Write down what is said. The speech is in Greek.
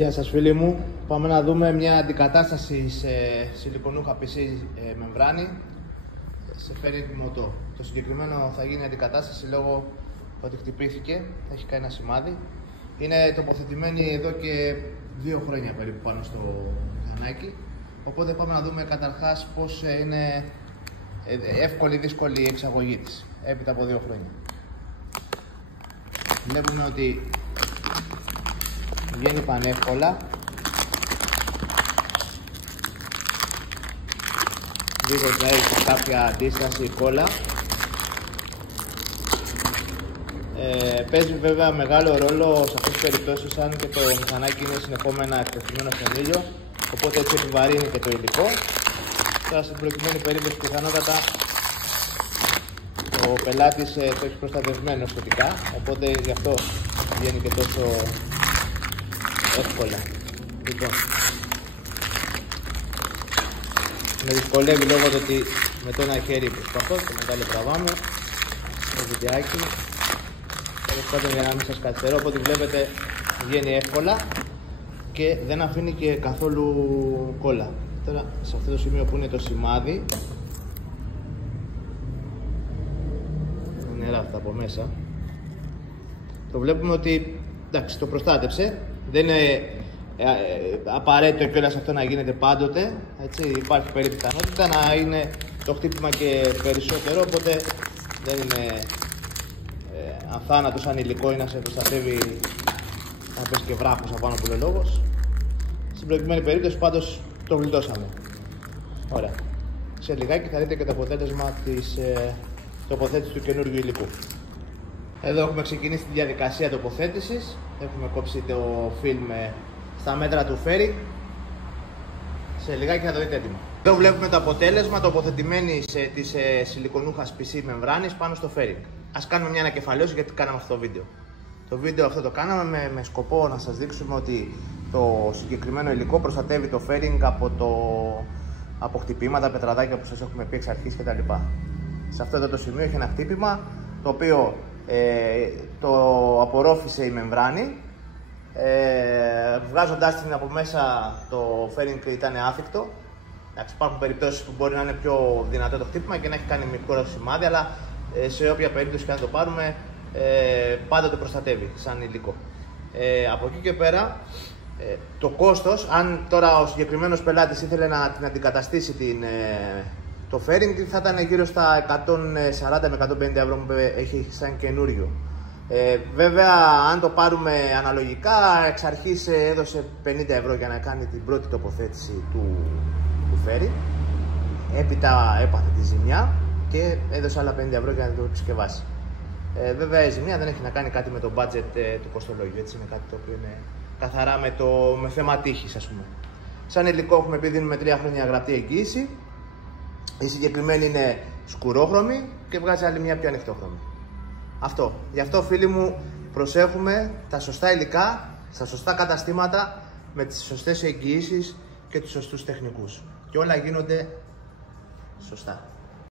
Γεια σας φίλοι μου, πάμε να δούμε μια αντικατάσταση σε σιλικονούχα PC μεμβράνη σε fairing moto. Το συγκεκριμένο θα γίνει αντικατάσταση λόγω ότι χτυπήθηκε, έχει κάνει ένα σημάδι. Είναι τοποθετημένη εδώ και 2 χρόνια περίπου πάνω στο μηχανάκι. Οπότε πάμε να δούμε καταρχάς πως είναι εύκολη ή δύσκολη η εξαγωγή της έπειτα από 2 χρόνια. Βλέπουμε ότι βγαίνει πανεύκολα. Δίχως να έχει κάποια αντίσταση ή κόλλα. Παίζει βέβαια μεγάλο ρόλο σε αυτές τις περιπτώσεις, αν και το μηχανάκι είναι συνεχόμενα εκτεθειμένο στον ήλιο, οπότε έτσι επιβαρύνει και το υλικό. Τώρα στην προκειμένη περίπτωση πιθανότατα ο πελάτης το έχει προστατευμένο σχετικά, οπότε γι' αυτό βγαίνει και τόσο εύκολα. Λοιπόν, με δυσκολεύει λόγω του ότι με το ένα χέρι προσπαθώ και μετά το τραβάμε το βιντεάκι. Τέλος πάντων, για να μην σας καθυστερώ, οπότε βλέπετε βγαίνει εύκολα και δεν αφήνει και καθόλου κόλλα. Τώρα σε αυτό το σημείο που είναι το σημάδι, νερά αυτά από μέσα, το βλέπουμε ότι εντάξει, το προστάτεψε. Δεν είναι απαραίτητο κιόλας αυτό να γίνεται πάντοτε, έτσι, υπάρχει περίπου πιθανότητα να είναι το χτύπημα και περισσότερο, οπότε δεν είναι αθάνατο σαν υλικό ή να σε προστατεύει να πέσει και βράχος απάνω που λέει λόγος. Στην προηγουμένη περίπτωση πάντως το γλιτώσαμε. Ωραία. Σε λιγάκι θα δείτε και το αποτέλεσμα της τοποθέτησης του καινούργιου υλικού. Εδώ έχουμε ξεκινήσει τη διαδικασία τοποθέτησης. Έχουμε κόψει το film στα μέτρα του φέρι. Σε λιγάκι θα το δείτε έτοιμο. Εδώ βλέπουμε το αποτέλεσμα τοποθετημένη της σιλικονούχας PC μεμβράνης πάνω στο φέρι. Ας κάνουμε μια ανακεφαλαίωση γιατί κάναμε αυτό το βίντεο. Το βίντεο αυτό το κάναμε με σκοπό να σας δείξουμε ότι το συγκεκριμένο υλικό προστατεύει το fairing από χτυπήματα, πετραδάκια που σας έχουμε πει εξ αρχής κτλ. Σε αυτό εδώ το σημείο έχει ένα χτύπημα το οποίο το απορρόφησε η μεμβράνη. Βγάζοντάς την από μέσα το fairing ήταν άθικτο. Υπάρχουν περιπτώσεις που μπορεί να είναι πιο δυνατό το χτύπημα και να έχει κάνει μικρό σημάδι, αλλά σε όποια περίπτωση και να το πάρουμε πάντοτε προστατεύει σαν υλικό. Από εκεί και πέρα το κόστος, αν τώρα ο συγκεκριμένος πελάτης ήθελε να την αντικαταστήσει το fairing, θα ήταν γύρω στα 140 με 150 ευρώ που έχει σαν καινούριο. Βέβαια, αν το πάρουμε αναλογικά, εξ αρχής έδωσε 50 ευρώ για να κάνει την πρώτη τοποθέτηση του fairing. Έπειτα έπαθε τη ζημιά και έδωσε άλλα 50 ευρώ για να το επισκευάσει. Βέβαια, η ζημιά δεν έχει να κάνει κάτι με το budget του κοστολόγιου, έτσι, είναι κάτι το οποίο είναι καθαρά με θέμα τύχης, ας πούμε. Σαν υλικό έχουμε πει δίνουμε 3 χρόνια γραπτή εγγύηση. Η συγκεκριμένη είναι σκουρόχρωμη και βγάζει άλλη μια πιο ανοιχτόχρωμη. Αυτό. Γι' αυτό φίλοι μου προσέχουμε τα σωστά υλικά, στα σωστά καταστήματα, με τις σωστές εγγυήσεις και τους σωστούς τεχνικούς. Και όλα γίνονται σωστά.